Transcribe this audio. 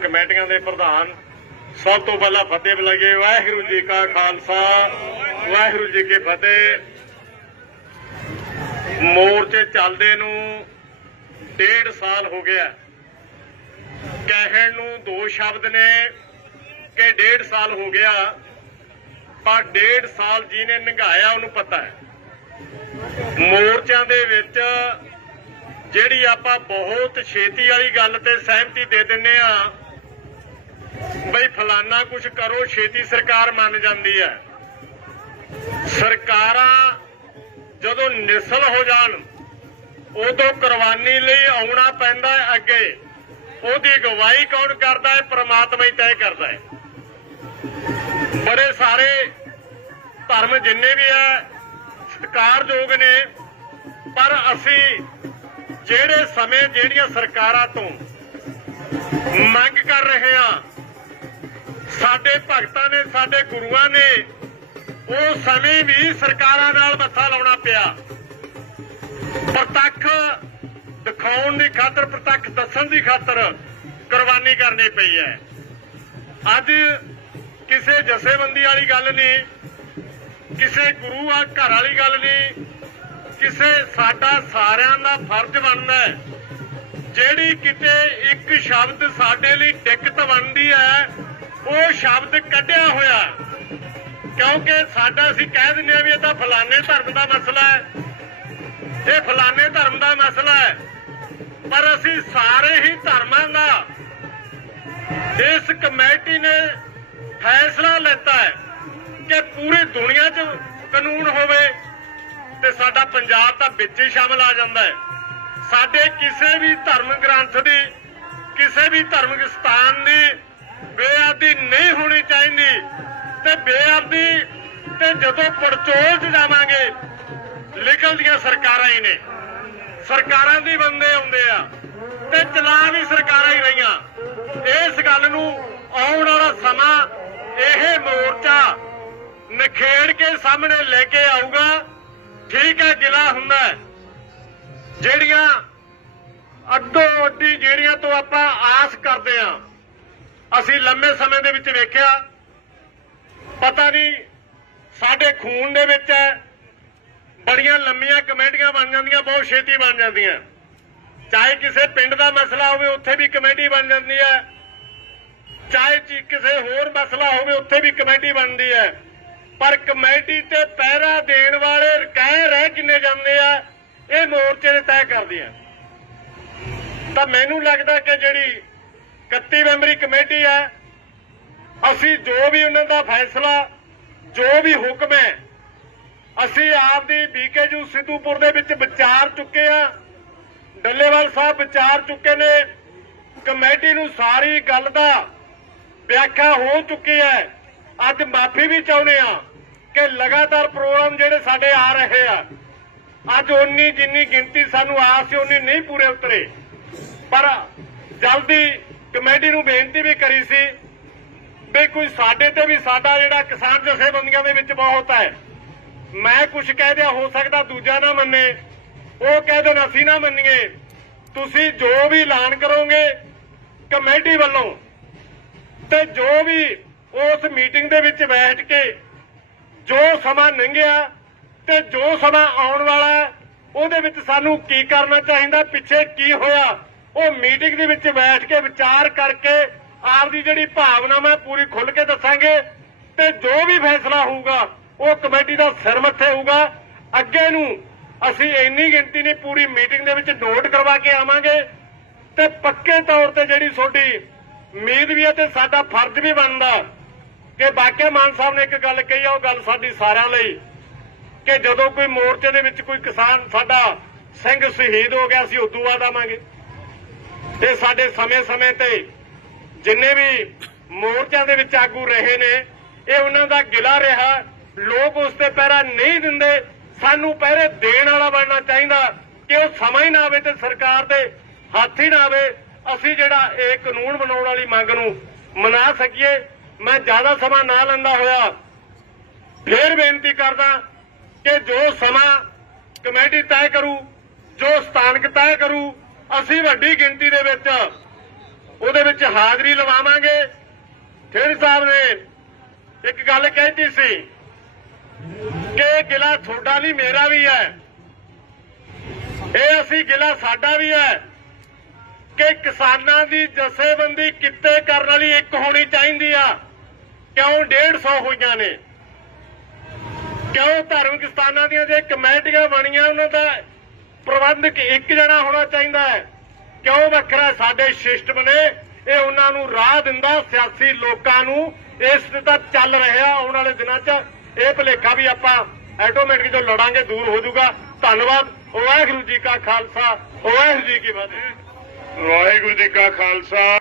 ਕਮੇਟੀਆਂ ਦੇ ਪ੍ਰਧਾਨ ਸਭ ਤੋਂ ਪਹਿਲਾਂ ਫਤਿਹ ਬੁਲਾਈਏ। ਵਾਹਿਗੁਰੂ ਜੀ ਕਾ ਖਾਲਸਾ, ਵਾਹਿਗੁਰੂ ਜੀ ਕੀ ਫਤਿਹ। ਮੋਰਚੇ ਚੱਲਦੇ ਨੂੰ ਡੇਢ ਸਾਲ ਹੋ ਗਿਆ। ਕਹਿਣ ਨੂੰ ਦੋ ਸ਼ਬਦ ਨੇ ਕਿ ਡੇਢ ਸਾਲ ਹੋ ਗਿਆ, ਪਰ ਡੇਢ ਸਾਲ ਜਿਹਨੇ ਨਿਭਾਇਆ ਉਹਨੂੰ ਪਤਾ ਹੈ। ਮੋਰਚਿਆਂ ਦੇ ਵਿੱਚ ਜਿਹੜੀ ਆਪਾਂ ਬਹੁਤ ਛੇਤੀ ਵਾਲੀ ਗੱਲ ਤੇ ਸਹਿਮਤੀ ਦੇ ਦਿੰਨੇ ਆ ਬਈ ਫਲਾਨਾ ਕੁਝ ਕਰੋ, ਛੇਤੀ ਸਰਕਾਰ ਮੰਨ ਜਾਂਦੀ ਹੈ। ਸਰਕਾਰਾਂ ਜਦੋਂ ਨਿਸਲ ਹੋ ਜਾਣ, ਉਦੋਂ ਕੁਰਬਾਨੀ ਲਈ ਆਉਣਾ ਪੈਂਦਾ ਹੈ ਅੱਗੇ। ਉਹਦੀ ਗਵਾਹੀ ਕੌਣ ਕਰਦਾ ਹੈ? ਪ੍ਰਮਾਤਮਾ ਹੀ ਤੈਅ ਕਰਦਾ ਹੈ। ਬੜੇ ਸਾਰੇ ਧਰਮ ਜਿੰਨੇ ਵੀ ਹੈ, ਸਤਿਕਾਰਯੋਗ ਨੇ, ਪਰ ਅਸੀਂ ਜਿਹੜੇ ਸਮੇਂ ਜਿਹੜੀਆਂ ਸਰਕਾਰਾਂ ਤੋਂ ਮੰਗ ਕਰ ਰਹੇ ਹਾਂ ਸਾਡੇ ਭਗਤਾਂ ਨੇ, ਸਾਡੇ ਗੁਰੂਆਂ ਨੇ ਉਹ ਸਮੇਂ ਵੀ ਸਰਕਾਰਾਂ ਨਾਲ ਮੱਥਾ ਲਾਉਣਾ ਪਿਆ। ਪ੍ਰਤੱਖ ਦਿਖਾਉਣ ਦੀ ਖਾਤਰ, ਪ੍ਰਤੱਖ ਦੱਸਣ ਦੀ ਖਾਤਰ ਕੁਰਬਾਨੀ ਕਰਨੀ ਪਈ ਹੈ। ਅੱਜ ਕਿਸੇ ਜਥੇਬੰਦੀ ਵਾਲੀ ਗੱਲ ਨਹੀਂ, ਕਿਸੇ ਗੁਰੂ ਆ ਘਰ ਵਾਲੀ ਗੱਲ ਨਹੀਂ, ਕਿਸੇ ਸਾਡਾ ਸਾਰਿਆਂ ਦਾ ਫਰਜ਼ ਬਣਦਾ ਹੈ। ਜਿਹੜੀ ਕਿਤੇ ਇੱਕ ਸ਼ਬਦ ਸਾਡੇ ਲਈ ਦਿੱਕਤ ਬਣਦੀ ਹੈ ਉਹ ਸ਼ਬਦ ਕੱਢਿਆ ਹੋਇਆ ਕਿਉਂਕਿ ਸਾਡਾ ਅਸੀਂ ਕਹਿ ਦਿੰਦੇ ਆ ਵੀ ਇਹ ਤਾਂ ਫਲਾਣੇ ਧਰਮ ਦਾ ਮਸਲਾ ਹੈ। ਇਹ ਫਲਾਣੇ ਧਰਮ ਦਾ ਮਸਲਾ ਹੈ। ਪਰ ਅਸੀਂ ਸਾਰੇ ਹੀ ਧਰਮਾਂ ਦਾ ਇਸ ਕਮੇਟੀ ਨੇ ਫੈਸਲਾ ਲੈਤਾ ਹੈ ਕਿ ਪੂਰੀ ਦੁਨੀਆ 'ਚ ਕਾਨੂੰਨ ਹੋਵੇ ਤੇ ਸਾਡਾ ਪੰਜਾਬ ਤਾਂ ਵਿੱਚ ਹੀ ਸ਼ਾਮਲ ਆ ਜਾਂਦਾ ਹੈ। ਸਾਡੇ ਕਿਸੇ ਵੀ ਧਰਮ ਗ੍ਰੰਥ ਦੀ, ਕਿਸੇ ਵੀ ਧਰਮਿਕ ਸਥਾਨ ਦੀ ਬੇਅਦਬੀ ਨਹੀਂ ਹੋਣੀ ਚਾਹੀਦੀ ਤੇ ਬੇਅਦਬੀ ਤੇ ਜਦੋਂ ਪੜਚੋਲ 'ਚ ਜਾਵਾਂਗੇ ਨਿਕਲਦੀਆਂ ਸਰਕਾਰਾਂ ਹੀ ਨੇ। ਸਰਕਾਰਾਂ ਦੀ ਬੰਦੇ ਆਉਂਦੇ ਆ ਤੇ ਚਲਾ ਵੀ ਸਰਕਾਰਾਂ ਹੀ ਰਹੀਆਂ। ਇਸ ਗੱਲ ਨੂੰ ਆਉਣ ਵਾਲਾ ਸਮਾਂ ਇਹ ਮੋਰਚਾ ਨਖੇੜ ਕੇ ਸਾਹਮਣੇ ਲੈ ਕੇ ਆਊਗਾ। ਠੀਕ ਹੈ, ਗਿਲਾ ਹੁੰਦਾ ਜਿਹੜੀਆਂ ਅੱਧੋ ਅੱਧੀ ਜਿਹੜੀਆਂ ਤੋਂ ਆਪਾਂ ਆਸ ਕਰਦੇ ਆ ਅਸੀਂ ਲੰਮੇ ਸਮੇਂ ਦੇ ਵਿੱਚ ਵੇਖਿਆ, ਪਤਾ ਨਹੀਂ ਸਾਡੇ ਖੂਨ ਦੇ ਵਿੱਚ ਹੈ, ਬੜੀਆਂ ਲੰਮੀਆਂ ਕਮੇਟੀਆਂ ਬਣ ਜਾਂਦੀਆਂ, ਬਹੁਤ ਛੇਤੀ ਬਣ ਜਾਂਦੀਆਂ। ਚਾਹੇ ਕਿਸੇ ਪਿੰਡ ਦਾ ਮਸਲਾ ਹੋਵੇ, ਉੱਥੇ ਵੀ ਕਮੇਟੀ ਬਣ ਜਾਂਦੀ ਹੈ। ਚਾਹੇ ਕਿਸੇ ਹੋਰ ਮਸਲਾ ਹੋਵੇ, ਉੱਥੇ ਵੀ ਕਮੇਟੀ ਬਣਦੀ ਹੈ। ਪਰ ਕਮੇਟੀ ਤੇ ਪਹਿਰਾ ਦੇਣ ਵਾਲੇ ਕਹਿ ਰਹਿ ਕਿੰਨੇ ਜਾਂਦੇ ਆ, ਇਹ ਮੋਰਚੇ ਨੇ ਤੈਅ ਕਰਦੀ ਹੈ ਤਾਂ ਮੈਨੂੰ ਲੱਗਦਾ ਕਿ ਜਿਹੜੀ 31 ਮੈਂਬਰੀ ਕਮੇਟੀ ਹੈ। ਅਸੀਂ ਜੋ ਵੀ ਉਹਨਾਂ ਦਾ ਫੈਸਲਾ, ਜੋ ਵੀ ਹੁਕਮ ਹੈ, ਅਸੀਂ ਆਪ ਦੀ ਬੀਕੇਯੂ ਸਿੱਧੂਪੁਰ ਦੇ ਵਿੱਚ ਵਿਚਾਰ ਚੁੱਕੇ ਆ ਡੱਲੇਵਾਲ ਸਾਹਿਬ ਵਿਚਾਰ ਚੁੱਕੇ ਨੇ। ਕਮੇਟੀ ਨੂੰ ਸਾਰੀ ਗੱਲ ਦਾ ਵਿਆਖਿਆ ਹੋ ਚੁੱਕੀ ਹੈ। ਅੱਜ ਮਾਫੀ ਵੀ ਚਾਹੁੰਦੇ ਆ ਕਿ ਲਗਾਤਾਰ ਪ੍ਰੋਗਰਾਮ ਜਿਹੜੇ ਸਾਡੇ ਆ ਰਹੇ ਆ, ਅੱਜ ਉਨੀ ਜਿੰਨੀ ਗਿਣਤੀ ਸਾਨੂੰ ਆਸ ਸੀ ਉਨੀ ਨਹੀਂ ਪੂਰੇ ਉਤਰੇ। ਪਰ ਜਲਦੀ ਕਮੇਟੀ ਨੂੰ ਬੇਨਤੀ ਵੀ ਕਰੀ ਸੀ ਵੀ ਕੋਈ ਸਾਡੇ ਤੇ ਵੀ ਸਾਡਾ ਜਿਹੜਾ ਕਿਸਾਨ ਜਥੇਬੰਦੀਆਂ ਦੇ ਵਿੱਚ ਬਹੁਤ ਹੈ, ਮੈਂ ਕੁਝ ਕਹਿ ਦਿਆ, ਹੋ ਸਕਦਾ ਦੂਜਾ ਨਾ ਮੰਨੇ, ਉਹ ਕਹਿ ਦੇਣ, ਅਸੀਂ ਨਾ ਮੰਨੀਏ। ਤੁਸੀਂ ਜੋ ਵੀ ਐਲਾਨ ਕਰੋਗੇ ਕਮੇਟੀ ਵੱਲੋਂ ਤੇ ਜੋ ਵੀ ਉਸ ਮੀਟਿੰਗ ਦੇ ਵਿੱਚ ਬੈਠ ਕੇ ਜੋ ਸਮਾਂ ਲੰਘਿਆ ਤੇ ਜੋ ਸਮਾਂ ਆਉਣ ਵਾਲਾ ਉਹਦੇ ਵਿੱਚ ਸਾਨੂੰ ਕੀ ਕਰਨਾ ਚਾਹੀਦਾ, ਪਿੱਛੇ ਕੀ ਹੋਇਆ? ਉਹ ਮੀਟਿੰਗ ਦੇ ਵਿੱਚ ਬੈਠ ਕੇ ਵਿਚਾਰ ਕਰਕੇ ਆਪਦੀ ਜਿਹੜੀ ਭਾਵਨਾਵਾਂ ਪੂਰੀ ਖੁੱਲ ਕੇ ਦੱਸਾਂਗੇ ਤੇ ਜੋ ਵੀ ਫੈਸਲਾ ਹੋਊਗਾ, ਉਹ ਕਮੇਟੀ ਦਾ ਸਿਰ ਮੱਥੇ ਹੋਊਗਾ। ਅੱਗੇ ਨੂੰ ਅਸੀਂ ਇੰਨੀ ਗਿਣਤੀ ਨਹੀਂ, ਪੂਰੀ ਮੀਟਿੰਗ ਦੇ ਵਿੱਚ ਨੋਟ ਕਰਵਾ ਕੇ ਆਵਾਂਗੇ। ਤੇ ਪੱਕੇ ਤੌਰ ਤੇ ਜਿਹੜੀ ਤੁਹਾਡੀ ਉਮੀਦ ਵੀ ਹੈ ਤੇ ਸਾਡਾ ਫਰਜ਼ ਵੀ ਬਣਦਾ ਕਿ ਬਾਕੀ ਮਾਨ ਸਾਹਿਬ ਨੇ ਇੱਕ ਗੱਲ ਕਹੀ ਆ, ਉਹ ਗੱਲ ਸਾਡੀ ਸਾਰਿਆਂ ਲਈ ਕਿ ਜਦੋਂ ਕੋਈ ਮੋਰਚੇ ਦੇ ਵਿੱਚ ਕੋਈ ਕਿਸਾਨ ਸਾਡਾ ਸਿੰਘ ਸ਼ਹੀਦ ਹੋ ਗਿਆ, ਅਸੀਂ ਉਦੋਂ ਬਾਅਦ ਆਵਾਂਗੇ। ਤੇ ਸਾਡੇ ਸਮੇਂ-ਸਮੇਂ ਤੇ ਜਿੰਨੇ ਵੀ ਮੋਰਚਿਆਂ ਦੇ ਵਿੱਚ ਆਗੂ ਰਹੇ ਨੇ, ਇਹ ਉਹਨਾਂ ਦਾ ਗਿਲਾ ਰਿਹਾ। ਲੋਕ ਉਸ ਤੇ ਪਹਿਰਾ ਨਹੀਂ ਦਿੰਦੇ। ਸਾਨੂੰ ਪਹਿਰੇ ਦੇਣ ਵਾਲਾ ਬਣਨਾ ਚਾਹੀਦਾ ਕਿ ਉਹ ਸਮਾਂ ਹੀ ਨਾ ਆਵੇ ਤੇ ਸਰਕਾਰ ਦੇ ਹੱਥ ਹੀ ਨਾ ਆਵੇ। ਅਸੀਂ ਜਿਹੜਾ ਇਹ ਕਾਨੂੰਨ ਬਣਾਉਣ ਵਾਲੀ ਮੰਗ ਨੂੰ ਮਨਾ ਸਕੀਏ। ਮੈਂ ਜ਼ਿਆਦਾ ਸਮਾਂ ਨਾ ਲੈਂਦਾ ਹੋਇਆ, ਫੇਰ ਬੇਨਤੀ ਕਰਦਾ ਕਿ ਜੋ ਸਮਾਂ ਕਮੇਟੀ ਤੈਅ ਕਰੂ, ਜੋ ਸਥਾਨਕ ਤੈਅ ਕਰੂ ਅਸੀਂ ਵੱਡੀ ਗਿਣਤੀ ਦੇ ਵਿੱਚ ਉਹਦੇ ਵਿੱਚ ਹਾਜ਼ਰੀ ਲਵਾਵਾਂਗੇ। ਖੇਡ ਸਾਹਿਬ ਨੇ ਇੱਕ ਗੱਲ ਕਹਿਤੀ ਸੀ ਕਿ ਇਹ ਗਿਲਾ ਤੁਹਾਡਾ ਨਹੀਂ, ਮੇਰਾ ਵੀ ਹੈ। ਇਹ ਅਸੀਂ ਗਿਲਾ ਸਾਡਾ ਵੀ ਹੈ ਕਿ ਕਿਸਾਨਾਂ ਦੀ ਜਥੇਬੰਦੀ ਕਿੱਤੇ ਕਰਨ ਵਾਲੀ ਇੱਕ ਹੋਣੀ ਚਾਹੀਦੀ ਆ। ਕਿਉਂ 150 ਹੋਈਆਂ ਨੇ? ਕਿਉਂ ਧਾਰਮਿਕ ਸਥਾਨਾਂ ਦੀਆਂ ਜੇ ਕਮੇਟੀਆਂ ਬਣੀਆਂ, ਉਹਨਾਂ ਦਾ ਪ੍ਰਬੰਧਕ ਇੱਕ ਜਣਾ ਹੋਣਾ ਚਾਹੀਦਾ ਹੈ। ਕਿਉਂ ਵੱਖਰਾ ਸਾਡੇ ਸਿਸਟਮ ਨੇ? ਇਹ ਉਹਨਾਂ ਨੂੰ ਰਾਹ ਦਿੰਦਾ ਸਿਆਸੀ ਲੋਕਾਂ ਨੂੰ। ਇਸ ਤੇ ਚੱਲ ਰਿਹਾ ਆਉਣ ਵਾਲੇ ਦਿਨਾਂ 'ਚ। ਇਹ ਭਲੇਖਾ ਵੀ ਆਪਾਂ ਆਟੋਮੈਟਿਕ ਜੋ ਲੜਾਂਗੇ ਦੂਰ ਹੋ ਜਾਊਗਾ। ਧੰਨਵਾਦ। ਵਾਹਿਗੁਰੂ ਜੀ ਕਾ ਖਾਲਸਾ। ਵਾਹਿਗੁਰੂ ਜੀ ਕੀ ਫਤਿਹ। ਵਾਹਿਗੁਰੂ ਜੀ ਕਾ ਖਾਲਸਾ।